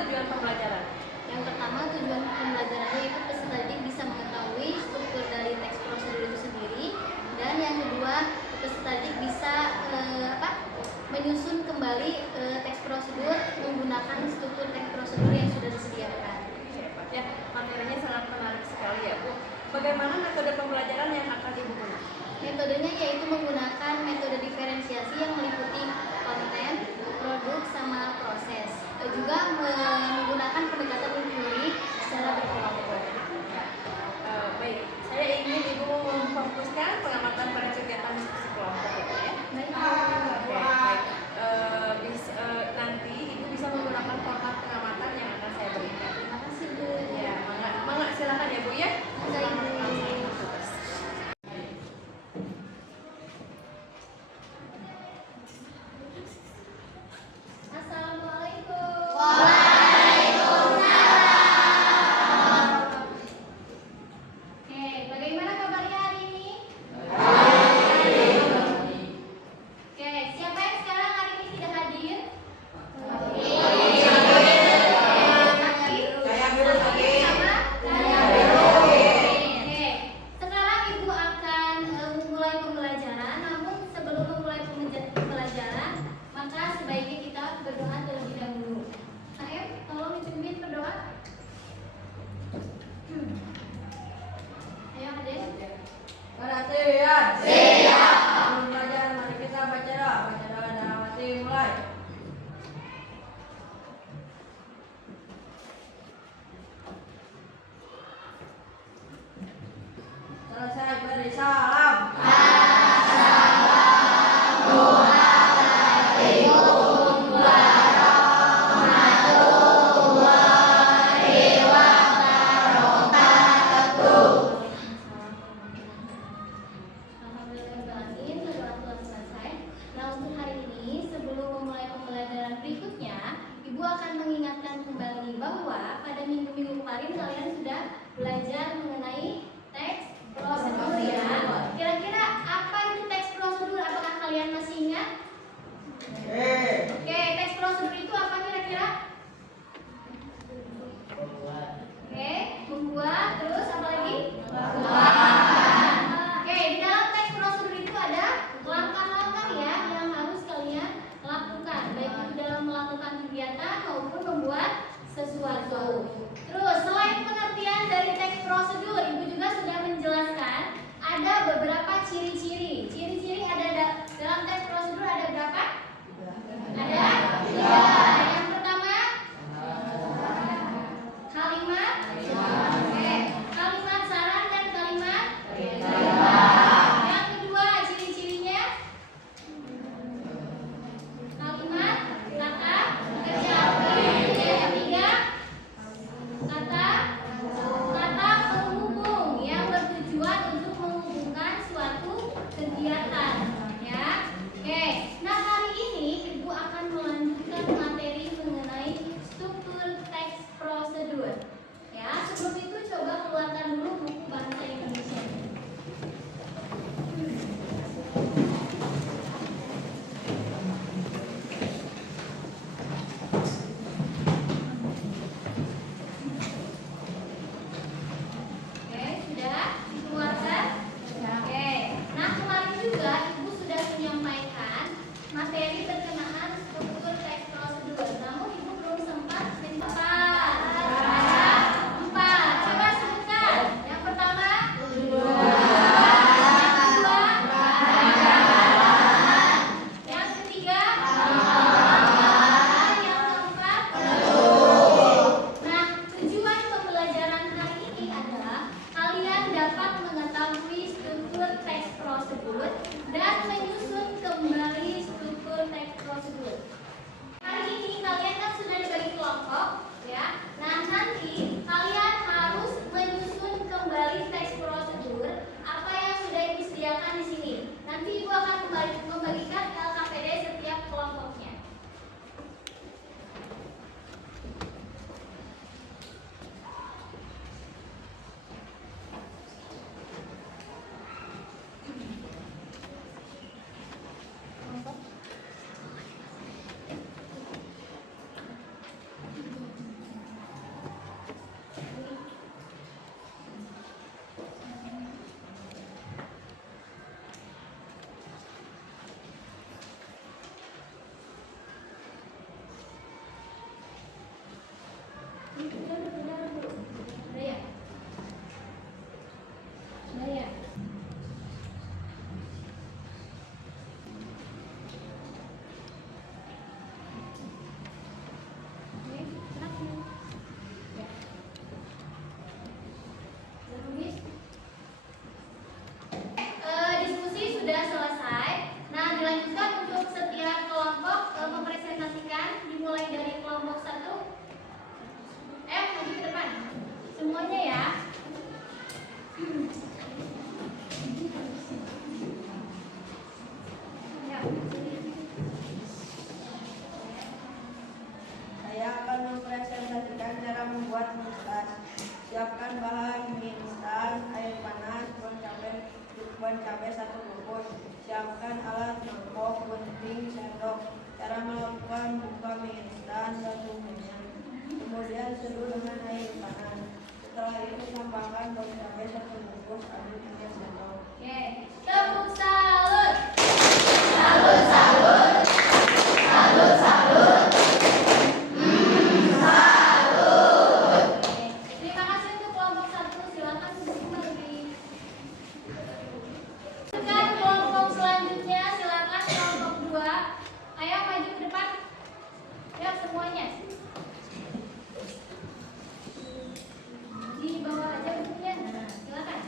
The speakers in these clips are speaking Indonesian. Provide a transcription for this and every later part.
tujuan pembelajaran? Yang pertama, tujuan pembelajarannya itu peserta didik bisa mengetahui struktur dari teks prosedur itu sendiri, dan yang kedua, peserta didik bisa menyusun kembali teks prosedur menggunakan struktur teks prosedur yang sudah disediakan. Ya, materinya sangat menarik sekali ya Bu. Bagaimana metode pembelajaran yang akan Ibu gunakan? Metodenya yaitu menggunakan metode diferensiasi yang meliputi konten, produk, sama proses. Juga menggunakan pendekatan teori secara berkelompok. Ya. Baik, saya ingin Ibu memfokuskan pengamatan pada kegiatan diskusi kelompok ya. Baik. Oke, baik. Nanti Ibu bisa menggunakan format pengamatan yang akan saya berikan. Terima kasih Bu. Ya, mangga silakan ya Bu ya. Selesai beri salam. Bahwa pada minggu-minggu kemarin kalian sudah belajar mengenai teks prosedur ya. Kira-kira apa itu teks prosedur? Apakah kalian masih ingat? Oke, teks prosedur itu apa kira-kira? Oke, membuat, terus apa lagi? Oke, di dalam teks prosedur itu ada langkah-langkah ya yang harus kalian lakukan, baik itu dalam melakukan kegiatan maupun membuat sesuatu. Terus selain pengertian dari teks prosedur, Ada ya? Ada ya? Oke, terakhir. Ya. Sudah habis? Diskusi sudah selesai. Nah, dilanjutkan untuk setiap kelompok mempresentasikan, dimulai dari kelompok 1. Maju ke depan. Semuanya ya. Ya. Saya akan mempresentasikan cara membuat mie instan. Siapkan bahan mie instan, air panas, bawang cabai 1 bungkus. Siapkan alat mangkok, gunting, sendok. Cara melakukan: buka mie instan dan tumisnya. Kemudian seduh dengan air panas. Setelah itu tambahkan bawang cabai 1 bungkus, aduk dengan sendok. Oke, tepuk salut. Oke, terima kasih untuk kelompok 1. Silakan duduk kembali. Sekarang kelompok selanjutnya, silakan kelompok 2. Ayo maju ke depan. Ya, semuanya. Di bawah aja duduknya. Nah, silakan.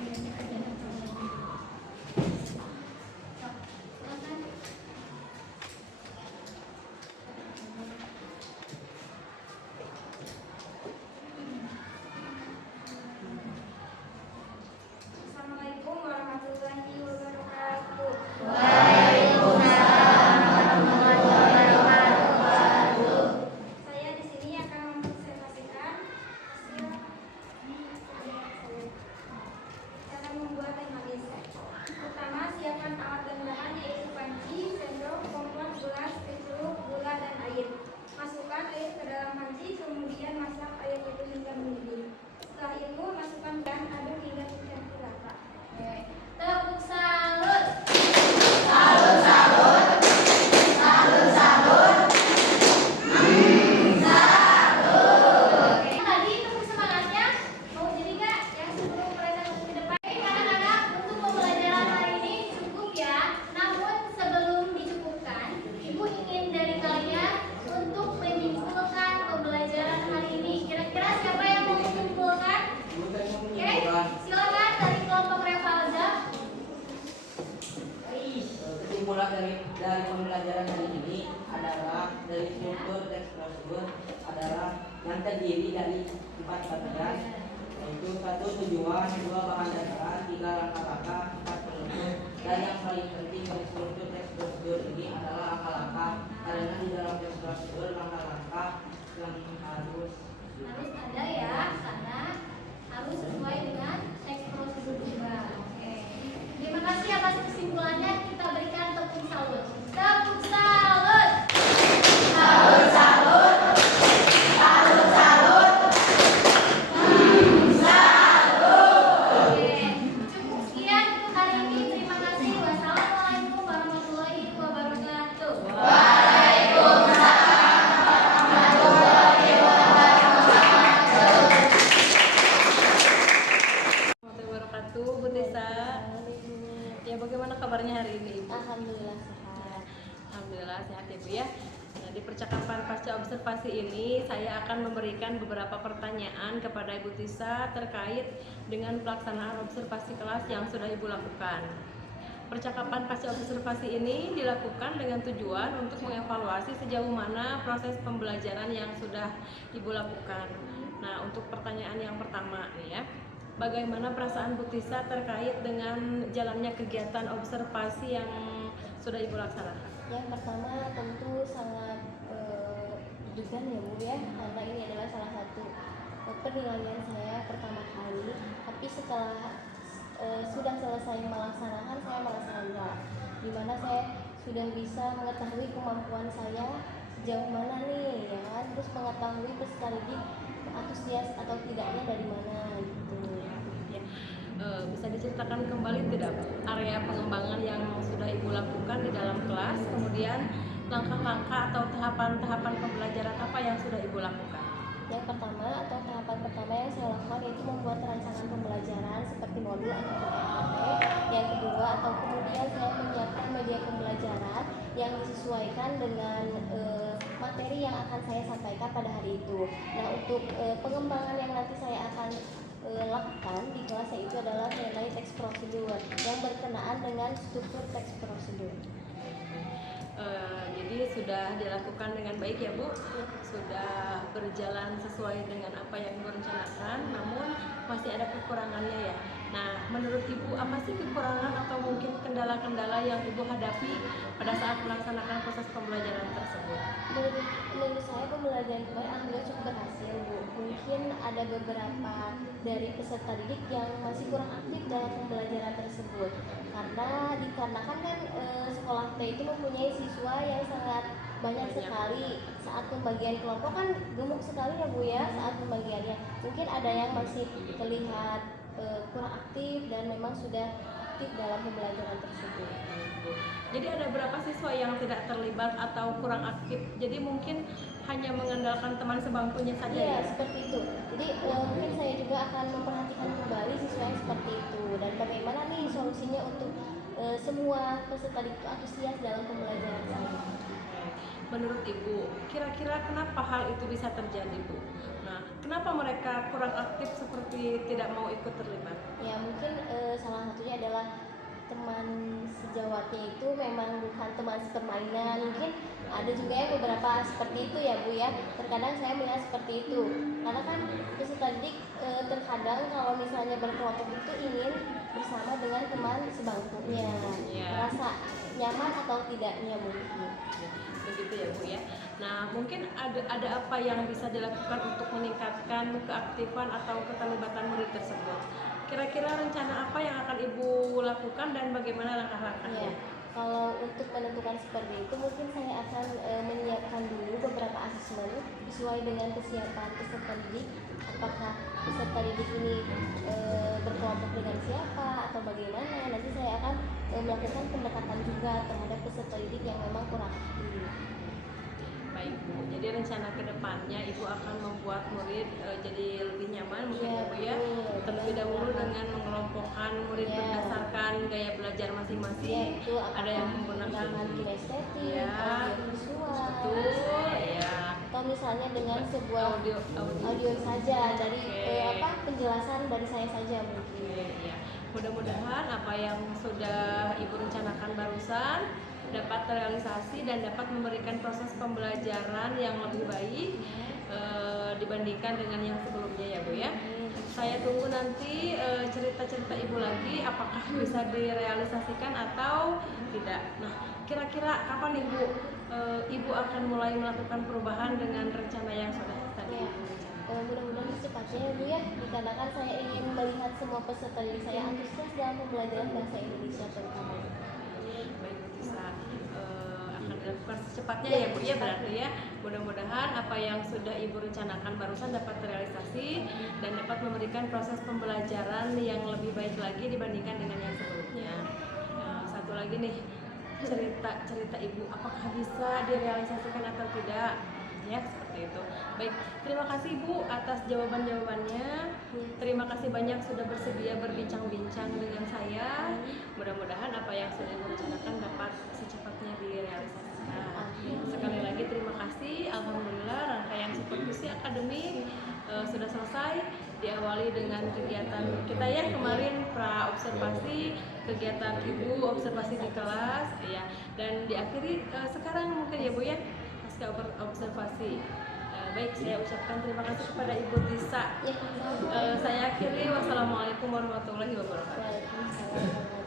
Silakan. Assalamualaikum warahmatullahi wabarakatuh. Saya di sini akan mempresentasikan hasil cara membuat teh manis. Pertama, siapkan alat dan bahan yaitu panci, sendok, kompor, gelas, keceluk, gula, dan air. Masukkan air ke dalam panci, kemudian masak air itu hingga mendidih. Setelah itu, masukkan dan aduk hingga tercampur rata. Oke, tepuk salut. Oke, tadi tepuk semangatnya. Mau jadi nggak yang sebelum presentasi ke depan? Oke, anak-anak, untuk pembelajaran hari ini cukup ya. Namun sebelum dicukupkan, Ibu ingin dari kalian untuk menyimpulkan pembelajaran hari ini. Kira-kira siapa yang mau menyimpulkan? Oke, silakan dari kelompok Revalda. Kesimpulan dari pembelajaran hari ini adalah dari struktur teks prosedur adalah yang terdiri dari 4 bagian, yaitu 1 tujuan, 2 bahan dasar, 3 langkah-langkah, 4 penutup, dan yang paling penting dari struktur teks prosedur ini adalah langkah-langkah, karena di dalam teks prosedur langkah-langkah yang harus Ada ya, karena harus sesuai dengan teks prosedur juga. Oke. Terima kasih atas kesimpulannya. Kita berikan tepuk salut. Tepuk salut. Oke. Cukup sekian untuk hari ini. Terima kasih. Wassalamualaikum warahmatullahi wabarakatuh. Warahmatullahi wabarakatuh, Bu Tisa. Ya, bagaimana kabarnya hari ini, Ibu? Alhamdulillah sehat. Alhamdulillah sehat ya, Bu ya. Nah, di percakapan pasca observasi ini saya akan memberikan beberapa pertanyaan kepada Ibu Tisa terkait dengan pelaksanaan observasi kelas yang sudah Ibu lakukan. Percakapan pasca observasi ini dilakukan dengan tujuan untuk mengevaluasi sejauh mana proses pembelajaran yang sudah Ibu lakukan. Nah, untuk pertanyaan yang pertama nih ya. Bagaimana perasaan Bu Tisa terkait dengan jalannya kegiatan observasi yang sudah Ibu laksanakan? Yang pertama tentu sangat deg-degan ya Bu ya, karena ini adalah salah satu penilaian saya pertama kali. Tapi setelah sudah selesai melaksanakan, saya merasa lega, dimana saya sudah bisa mengetahui kemampuan saya sejauh mana nih ya kan, terus mengetahui peserta didik antusias atau tidaknya dari mana gitu. Ya. Bisa diceritakan kembali tidak area pengembangan yang sudah Ibu lakukan di dalam kelas, kemudian langkah-langkah atau tahapan-tahapan pembelajaran apa yang yang sudah Ibu lakukan? Yang pertama atau tahapan pertama yang saya lakukan yaitu membuat rancangan pembelajaran seperti modul atau PPT. Yang kedua atau kemudian saya menyiapkan media pembelajaran yang disesuaikan dengan materi yang akan saya sampaikan pada hari itu. Nah, untuk pengembangan yang nanti saya akan lakukan di kelas yaitu adalah mengenai teks prosedur yang berkenaan dengan struktur teks prosedur. Jadi sudah dilakukan dengan baik ya Bu, sudah berjalan sesuai dengan apa yang Ibu rencanakan, namun masih ada kekurangannya ya. Nah, menurut Ibu apa sih kekurangan atau mungkin kendala-kendala yang Ibu hadapi pada saat melaksanakan proses pembelajaran tersebut? Menurut saya pembelajaran kemarin alhamdulillah cukup berhasil Bu. Mungkin ada beberapa dari peserta didik yang masih kurang aktif dalam pembelajaran tersebut dikarenakan kan sekolah T itu mempunyai siswa yang sangat banyak sekali. Saat pembagian kelompok kan gemuk sekali ya Bu ya saat pembagiannya. Mungkin ada yang masih terlihat kurang aktif dan memang sudah aktif dalam pembelajaran tersebut. Jadi ada berapa siswa yang tidak terlibat atau kurang aktif? Jadi mungkin hanya mengandalkan teman sebangkunya saja Iya, ya? seperti itu. Jadi mungkin saya juga akan memperhatikan kembali siswa yang seperti itu dan bagaimana nih solusinya untuk semua peserta didik itu antusias dalam pembelajaran saya. Menurut Ibu, kira-kira kenapa hal itu bisa terjadi Bu? Nah, kenapa mereka kurang aktif seperti tidak mau ikut terlibat? Ya mungkin salah satunya adalah teman sejawatnya itu memang bukan teman sepermainan. Mungkin ada juga ya beberapa seperti itu ya Bu ya. Terkadang saya melihat seperti itu. Karena kan peserta didik terkadang kalau misalnya berkelompok itu ingin bersama dengan teman sebangkunya. Merasa nyaman atau tidaknya mungkin. Begitu ya Bu ya. Nah, mungkin ada apa yang bisa dilakukan untuk meningkatkan keaktifan atau keterlibatan murid tersebut? Kira-kira rencana apa yang akan Ibu lakukan dan bagaimana langkah-langkahnya? Ya, kalau untuk menentukan seperti itu mungkin saya akan menyiapkan dulu beberapa asesmen sesuai dengan kesiapan peserta didik. Apakah peserta didik ini berkelompok dengan siapa atau bagaimana? Nanti saya akan melakukan pendekatan juga terhadap peserta didik yang memang kurang aktif. Baik Bu, jadi rencana kedepannya Ibu akan membuat murid jadi lebih nyaman mungkin ya Bu ya. Terlebih dahulu dengan mengelompokkan murid berdasarkan gaya belajar masing-masing. Itu Ada yang menggunakan kinestetik, ya, audiovisual, betul ya. atau misalnya dengan sebuah audio saja dari penjelasan dari saya saja mungkin. Ya. Mudah-mudahan apa yang sudah Ibu rencanakan barusan dapat terrealisasi dan dapat memberikan proses pembelajaran yang lebih baik dibandingkan dengan yang sebelumnya ya Bu ya. Saya tunggu nanti cerita-cerita Ibu lagi apakah bisa direalisasikan atau tidak. Nah, kira-kira kapan Ibu akan mulai melakukan perubahan dengan rencana yang sudah tadi Ibu rencanakan? Mudah-mudahan secepatnya ya Bu ya, dikarenakan saya ingin melihat semua peserta didik saya antusias dalam pembelajaran bahasa Indonesia terutama. Baik Bu Tisa, akan dilakukan secepatnya ya Bu ya berarti ya. Mudah-mudahan apa yang sudah Ibu rencanakan barusan dapat terrealisasi dan dapat memberikan proses pembelajaran yang lebih baik lagi dibandingkan dengan yang sebelumnya. Satu lagi nih, cerita Ibu apakah bisa direalisasikan atau tidak? Ya, seperti itu. Baik, terima kasih Bu atas jawaban-jawabannya. Terima kasih banyak sudah bersedia berbincang-bincang dengan saya. Mudah-mudahan apa yang sudah Ibu rencanakan dapat secepatnya direalisasikan. Sekali lagi terima kasih. Alhamdulillah rangkaian supervisi akademik sudah selesai. Diawali dengan kegiatan kita ya kemarin pra observasi, kegiatan Ibu observasi di kelas ya, dan diakhiri sekarang mungkin ya Bu ya observasi. Baik, saya ucapkan terima kasih kepada Ibu Tisa. Saya akhiri, wassalamualaikum warahmatullahi wabarakatuh. Waalaikumsalam.